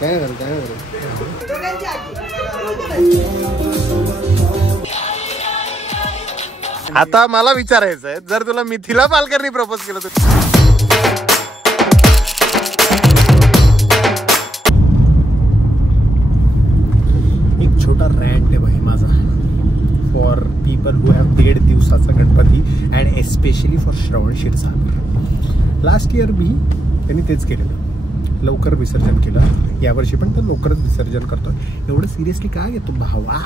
काय करू आता मला विचारायचंय, जर तुला मिथिला पालकरनी प्रपोज केलं तर एक छोटा रॅन्ट आहे भाई माझा फॉर पीपल हू हॅव 1.5 दिवसाचा गणपती अँड एस्पेशली फॉर श्रवण क्षीरसागर. लास्ट इयर मी त्यांनी तेच केलेलं, लवकर विसर्जन केलं. यावर्षी पण तर लवकरच विसर्जन करतो. एवढं सिरियसली का घेतो भावा?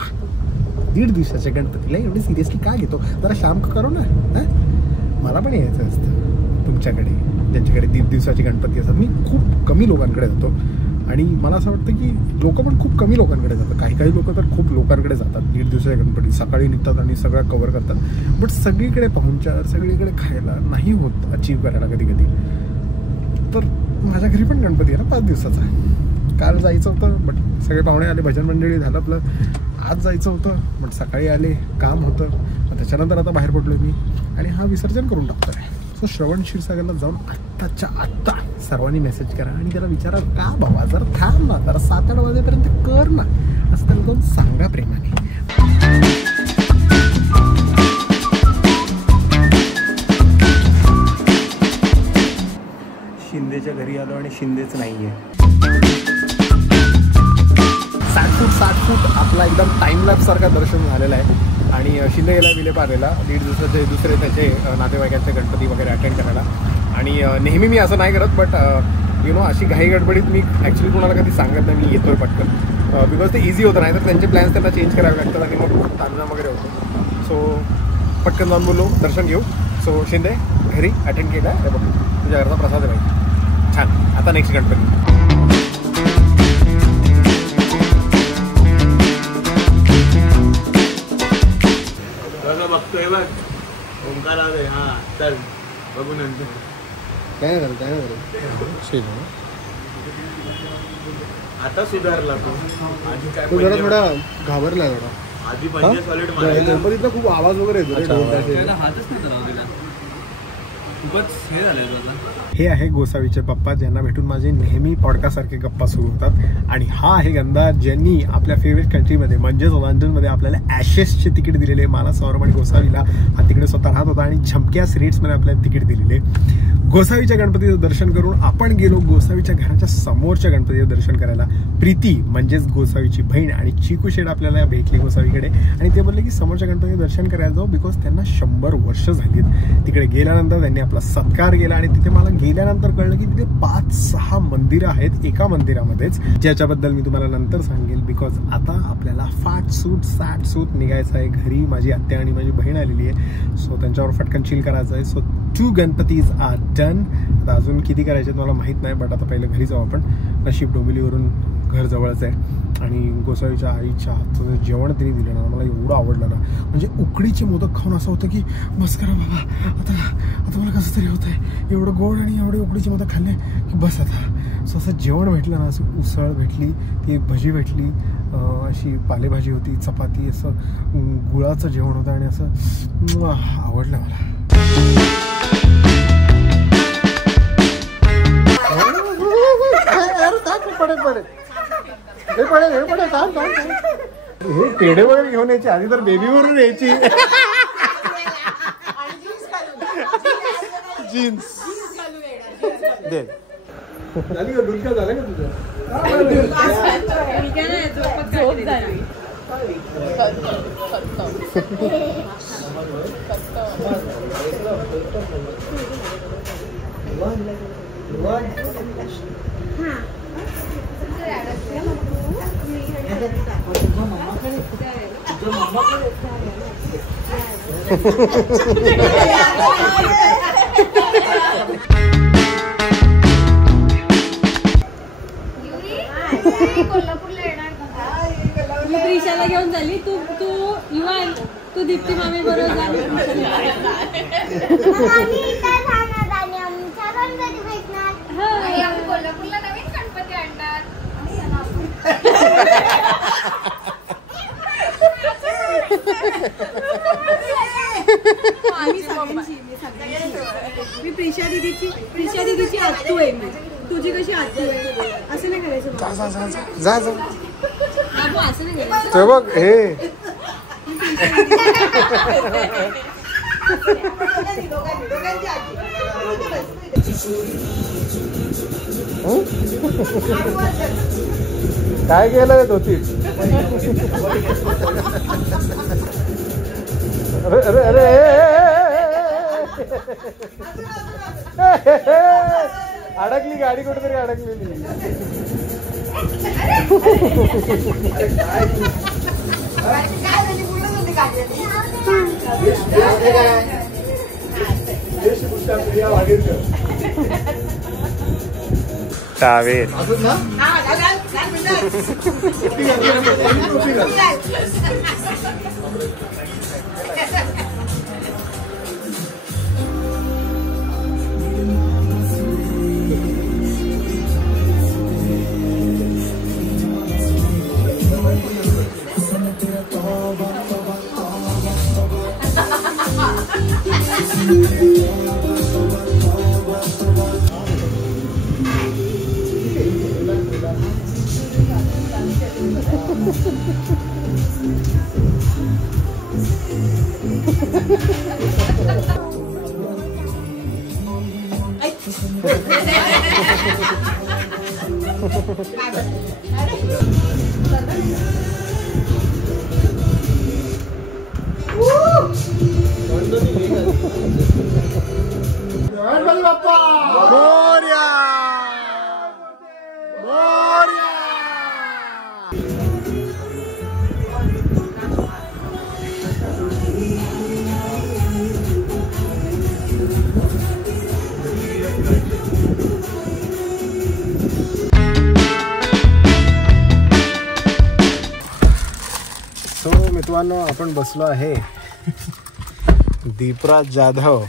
1.5 दिवसाच्या गणपतीला एवढं सिरियसली का घेतो? जरा शाम करो ना. मला पण यायचं असतं तुमच्याकडे, ज्यांच्याकडे 1.5 दिवसाचे गणपती असतात. मी खूप कमी लोकांकडे जातो आणि मला असं वाटतं की लोक पण खूप कमी लोकांकडे जातात. काही लोक तर खूप लोकांकडे जातात. 1.5 दिवसाच्या गणपती सकाळी निघतात आणि सगळं कव्हर करतात. बट सगळीकडे पाहुणचार, सगळीकडे खायला नाही होत अचीव करायला कधी कधी. तर माझ्या घरी पण गणपती आहे ना 5 दिवसाचा. काल जायचं होतं बट सगळे पाहुणे आले, भजन मंडळी झालं आपलं. आज जायचं होतं बट सकाळी आले, काम होतं. मग त्याच्यानंतर आता बाहेर पडलो मी आणि हा विसर्जन करून टाकतो आहे. सो श्रवण क्षीरसागरला जाऊन आत्ताच्या आत्ता सर्वांनी मेसेज करा आणि त्याला विचारा, का बाबा जरा थांब ना, जरा 7-8 वाजेपर्यंत कर ना, असं त्याला जाऊन सांगा प्रेमाने. शिंदेच्या घरी आलो आणि शिंदेच नाहीये. 60 फूट आपला एकदम टाइम लॅप्स सारखा दर्शन झालेला आहे. आणि शिंदे गेला विलेपार्लेला 1.5 दिवसाचे दुसरे त्याचे नातेवाईकांचे गणपती वगैरे अटेंड करायला. आणि नेहमी मी असं नाही करत, बट अशी घाई गडबडीत मी ॲक्च्युली कोणाला कधी सांगत नाही मी येतोय पटकन, बिकॉज ते इझी होतं. नाही तर त्यांचे प्लॅन्स त्यांना चेंज करावे लागतात आणि मग ताणजाम वगैरे होतो. सो पटकन जाऊन बोललो दर्शन घेऊ. सो शिंदे घरी अटेंड केला. हे बघ तुझ्या घरचा प्रसाद आहे भाई, छान. आता नेक्स्ट गणपती. बघतोय बघ ओंकार आले. हा चल बघू नंतर. काय करू आता सुधारला तू जरा थोडा घाबरला थोडा. आधी गणपतीचा खूप आवाज वगैरे येतो. हातच नाही खूपच हे झालं. हे आहे गोसावीचे पप्पा, ज्यांना भेटून माझे नेहमी पॉडकास्टसारखे गप्पा सुरू होतात. आणि हा आहे गंधा, ज्यांनी आपल्या फेवरेट कंट्रीमध्ये म्हणजेच लंडनमध्ये आपल्याला ॲशेसचे तिकीट दिलेले. मला सौरभ आणि गोसावीला हा तिकडे स्वतः राहत होता आणि झमक्यास रेट्समध्ये आपल्याला तिकीट दिलेले. गोसावीच्या गणपतीचं दर्शन करून आपण गेलो गोसावीच्या घराच्या समोरच्या गणपतीचं दर्शन करायला. प्रीती म्हणजेच गोसावीची बहीण आणि चिकू शेड आपल्याला भेटली गोसावीकडे आणि ते बोलले की समोरच्या गणपतीचं दर्शन करायला जाऊ, बिकॉज त्यांना 100 वर्ष झालीत. तिकडे गेल्यानंतर त्यांनी आपला सत्कार केला आणि तिथे मला गेल्यानंतर कळलं की तिथे 5-6 मंदिरं आहेत एका मंदिरामध्येच, ज्याच्याबद्दल मी तुम्हाला नंतर सांगेल. बिकॉज आता आपल्याला फाट सूट निघायचं आहे घरी. माझी आत्या आणि माझी बहीण आलेली आहे, सो त्यांच्यावर फटकन चिल करायचं आहे. So 2 Ganpatis are done. आता अजून किती करायचे मला माहीत नाही, बट आता पहिलं घरी जाऊ आपण. नशीब डोंबिवलीवरून घर जवळच आहे. आणि गोसावीच्या आईच्या हातचं जेवण तिने दिलं ना, मला एवढं आवडलं ना. म्हणजे उकडीचे मोदक खाऊन असं होतं की बस करा बाबा, आता मला कसं तरी होतं आहे. एवढं गोड आणि एवढे उकडीचे मोदक खाल्ले की बस आता. सो असं जेवण भेटलं ना, असं उसळ भेटली, ती एक भजी भेटली, अशी पालेभाजी होती, चपाती, असं गुळाचं जेवण होतं आणि असं आवडलं मला. हे पेढे वगैरे घेऊन यायचे, आधी तर बेबीवरून यायची. जीन्स दे झाली का? डुलक्या झाल्या का तुझ्या? प्रिशाला घेऊन झाली तू युवान, तू दीप्ती मामी बरोबर कोल्हापूरला नवीन गणपती आणणार. मी प्रिशा दीदीची आत्तू आहे. तू तुझी कशी आजी आहे असं नाही करायचं जा बाबू, असं नाही करायचं. ते बघ हे काय केलंय धोतीत? अरे अरे अरे अडकली गाडी, कुठेतरी अडकलेली. टावेल मित्रांनो, आपण बसलो आहे दीपराज जाधव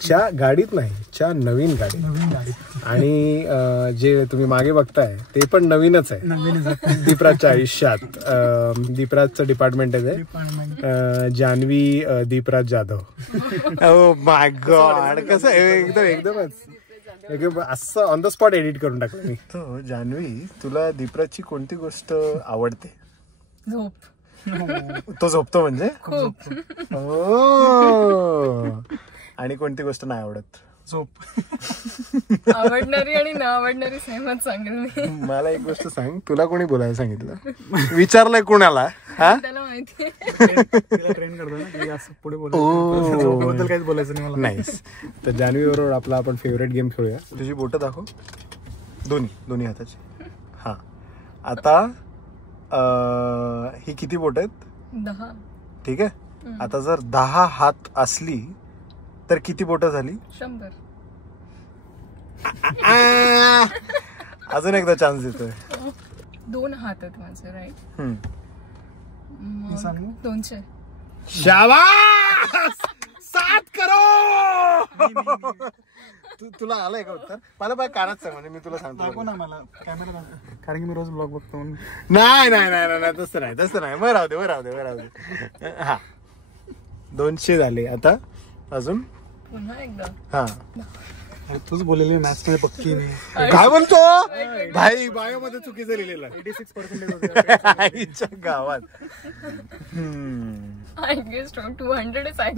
च्या गाडीत नाही, च्या नवीन गाडी. आणि जे तुम्ही मागे बघताय ते पण नवीनच आहे दीपराजच्या आयुष्यात. दीपराजचं डिपार्टमेंट आहे Janhvi Deepraj Jadhav. Oh my god, कसं एकदम असं ऑन द स्पॉट एडिट करून टाकलं मी. तो जान्हवी, तुला दीपराजची कोणती गोष्ट आवडते? झोप. तो झोपतो म्हणजे खूप. आणि कोणती गोष्ट नाही आवडत? झोप. आवडणारी आणि न आवडणारी सेमच सांगेल मी. मला एक गोष्ट सांग, तुला कोणी बोलायला सांगितलं? विचारलंय कुणाला? त्याला माहितीये. ट्रेन करतो ना असं पुढे बोलायचं, काहीच बोलायचं नाही मला. नाही. तर जान्हवी बरोबर आपला आपण फेवरेट गेम खेळूया. तुझी बोटं दाखव, दोन्ही हाताची. हा, आता ही किती बोट आहेत? 10. ठीक आहे. आता जर 10 हात असली तर किती बोटं झाली? 100. अजून एकदा चान्स देतोय. 2 हात आहेत माझे, राईट? 200. शाबास, 7 करोड. तुला आलंय का उत्तर? मला बाय कानात सांग, म्हणजे मी तुला सांगतो ना मला कॅमेरा, कारण की मी रोज ब्लॉग बघतो. नाही तसं नाही. बरं राहू दे. हा, 200 झाले. आता अजून पुन्हा एकदा. हा, तूच बोललेली मॅथ्स मध्ये पक्की नाही. काय बोलतो भाई? बायो मध्ये चुकीचं लिहिलेलं. 86% आईच्या गावात. I guess 200 is I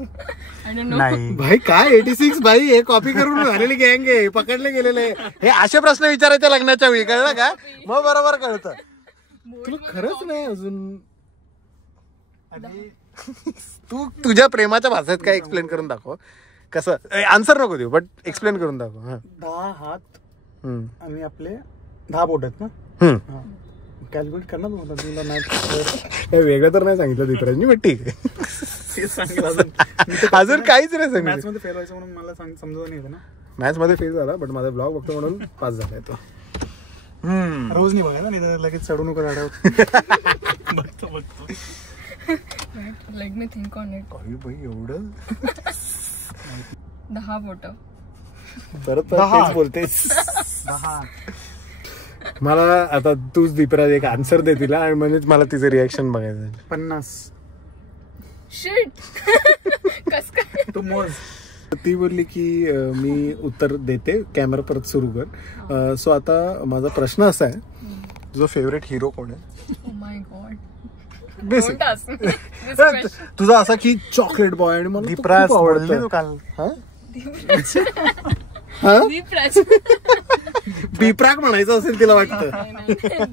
don't know. नाही भाई काय 86 भाई? हे कॉपी करून झालेली गँग आहे, पकडले गेलेले. हे असे प्रश्न विचारायचे लग्नाच्या वेळी, कळलं का? मग बरोबर कळतं. तुला खरंच नाही अजून? तू तुझ्या प्रेमाच्या भाषेत काय एक्सप्लेन करून दाखव. कसं? आन्सर नको देऊ, बट एक्सप्लेन करून दाखव. 10 हात आणि आपले 10 बोट आहेत ना. कॅल्क्युलेट करणार तुला मॅथ्स वेगळं तर नाही सांगितलं दीपराजनी, बट ठीक आहे. अजून काहीच नाही सांगितलं. मॅथ्स मध्ये फेल व्हायचं म्हणून मला समजत नाही ना. मॅथ्स मध्ये फेल झाला, बट माझा ब्लॉग बघतो म्हणून पास झालाय तो. रोज नाही बघा ना, नाही लगेच चढू नको झाडावर. बघतो. Let me think on it. भाई एवढं 10 बोट. परत तेच बोलतेस. 10. मला आता तूच दीपराज एक आन्सर दे तिला, आणि म्हणजेच मला तिचं रिॲक्शन बघायचं. 50. शिट. कस काय? तू मोज. ती बोलली की मी उत्तर देते, कॅमेरा परत सुरू कर. सो आता माझा प्रश्न असा आहे, तुझा फेवरेट हिरो कोण आहे? Oh my God. Basic Don't ask me this question. तुझा असा की चॉकलेट बॉय आणि मला तो दीपराज खूप बोलली आवडतो. तू काल. दीपराज. बिप्राक म्हणायचं असेल तिला वाटतं.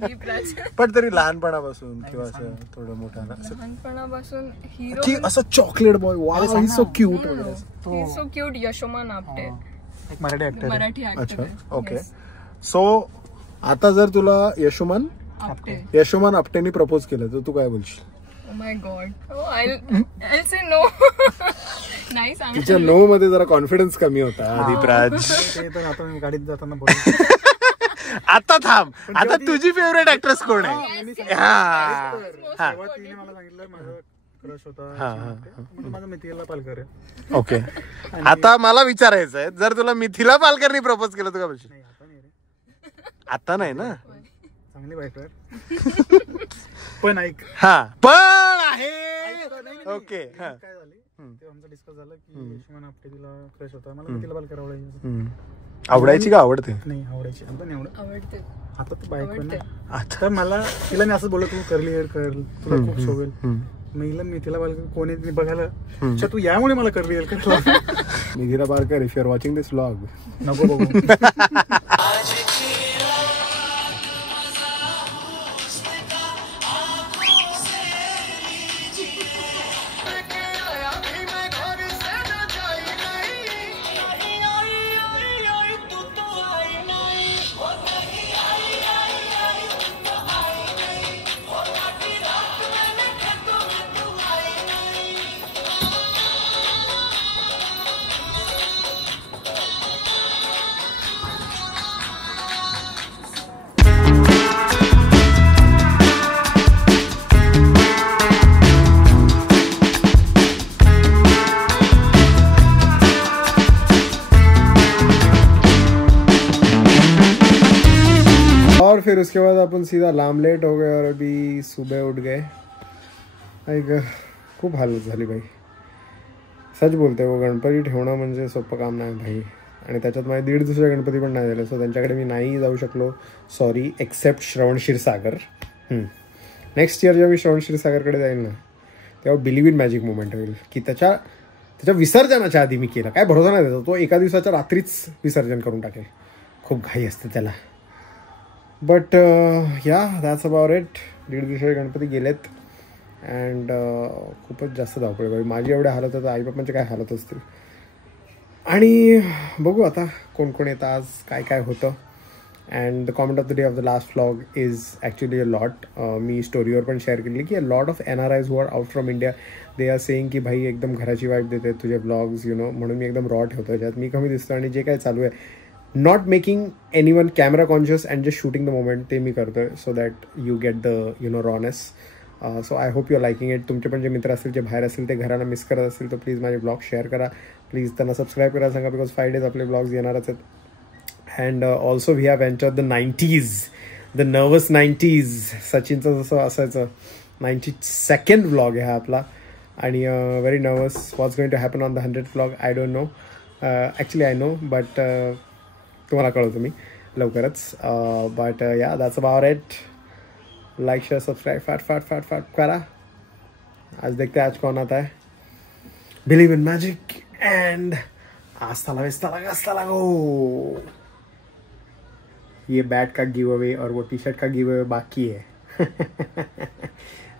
दीपराज. पण तरी लहानपणापासून किंवा असं थोडं मोठं लहानपणापासून हिरो की असं chocolate boy, wow he so cute. So cute. Yashoman Apte, एक मराठी ऍक्टर. मराठी अच्छा, ऍक्टर. ओके. सो आता जर तुला यशोमान आपटेनी प्रपोज केलं तर तू काय बोलशील? Oh my God. Oh, I'll say no. नाही सांग. तिच्या नो मध्ये जरा कॉन्फिडन्स कमी होता दीपराज. ते तर आता मी गाडीत जाताना बोलतो. आता थांब, आता तुझी फेवरेट ऍक्ट्रेस कोण आहे? तेव्हा तिने मला सांगितलं माझा क्रश होता माझा मिथिला पालकर आहे. ओके, आता मला विचारायचं आहे, जर तुला मिथिला पालकरनी प्रपोज केलं तर काय बोलशील? आता नाही ना, चांगली बायको आहे. पण ऐक, हा पण आहे. ओके, काय झाली तेव्हा आमचं डिस्कस झालं की यशोमान आपटे तिला क्रश होता, मला मिथिला पालकर आवडायची. आवडायची का आवडते? नाही आवडायची, आता नाही आवडत. आवडते. आता तर बायको आहे ना. आता तर मला तिला मी असं बोलत, तू करली हेअर कर, तुला खूप शोभेल. मिथिला पालकर कोण आहे बघायला, अच्छा तू यामुळे मला करली हेअर कर. Mithila Palkar, if you are watching this vlog, नको बघू. और फिर उसके बाद अपन सीधा लामलेट हो गए और अभी सुबह उठ गए. ऐक खूप हालत झाली भाई, सच बोलते. वो गणपती ठेवणं म्हणजे सोपं काम नाही भाई, आणि त्याच्यात माझे 1.5 दुसरे गणपती पण नाही झाले. सो त्यांच्याकडे मी नाही जाऊ शकलो, सॉरी. एक्सेप्ट श्रवण क्षीरसागर. नेक्स्ट इयर जेव्हा मी श्रवण क्षीरसागरकडे जाईल ना, तेव्हा बिलीव्ह इन मॅजिक मुवमेंट होईल की त्याच्या विसर्जनाच्या आधी मी केलं. काय भरोसा नाही त्याचा, तो एका दिवसाच्या रात्रीच विसर्जन करून टाकेल. खूप घाई असते त्याला. But yeah that's about it. 1.5 दिवसाचे गणपती गेलेत अँड खूपच जास्त धावपळ बाई. माझी एवढ्या हालत होतं, आई बापांचे काय हालत असतील. आणि बघू आता कोण कोण येतं, आज काय काय होतं. And the comment of the day of the last vlog is actually a lot. मी स्टोरीवर पण शेअर केली की a lot of NRIs who are out from India, they are saying की भाई एकदम घराची वाईफ देते तुझे ब्लॉग्स, यु नो. म्हणून मी एकदम रॉ ठेवतो याच्यात, मी कमी दिसतो आणि जे काय चालू आहे not making anyone camera conscious and just shooting the moment, ते मी करतोय so that you get the you know rawness. So I hope you are liking it. तुमचे पण जे मित्र असतील जे बाहेर असतील ते घराला मिस करत असतील तर प्लीज माझे ब्लॉग शेअर करा, प्लीज त्यांना सबस्क्राईब करायला सांगा, बिकॉज 5 days आपले ब्लॉग्स येणारच आहेत. And also we have entered the 90s, the nervous 90s. सचिनचं जसं असायचं 92nd व्लॉग आहे हा आपला, आणि very nervous. What's going to happen on the 100th vlog I don't know. Actually I know, but तुम्हाला कळवतो मी लवकरच. But yeah that's about it. Like share subscribe फाट फाट फाट फाट करा. आज देखते हैं आज कौन आता है. Believe in magic end hasta la vista la hasta la go. ये बैट का गिव अवे और वो टी शर्ट का गिव अवे बाकी है.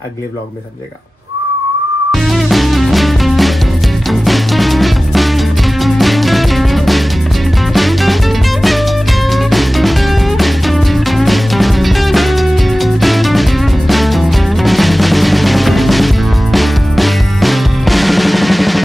अगले व्लॉग में समझेगा.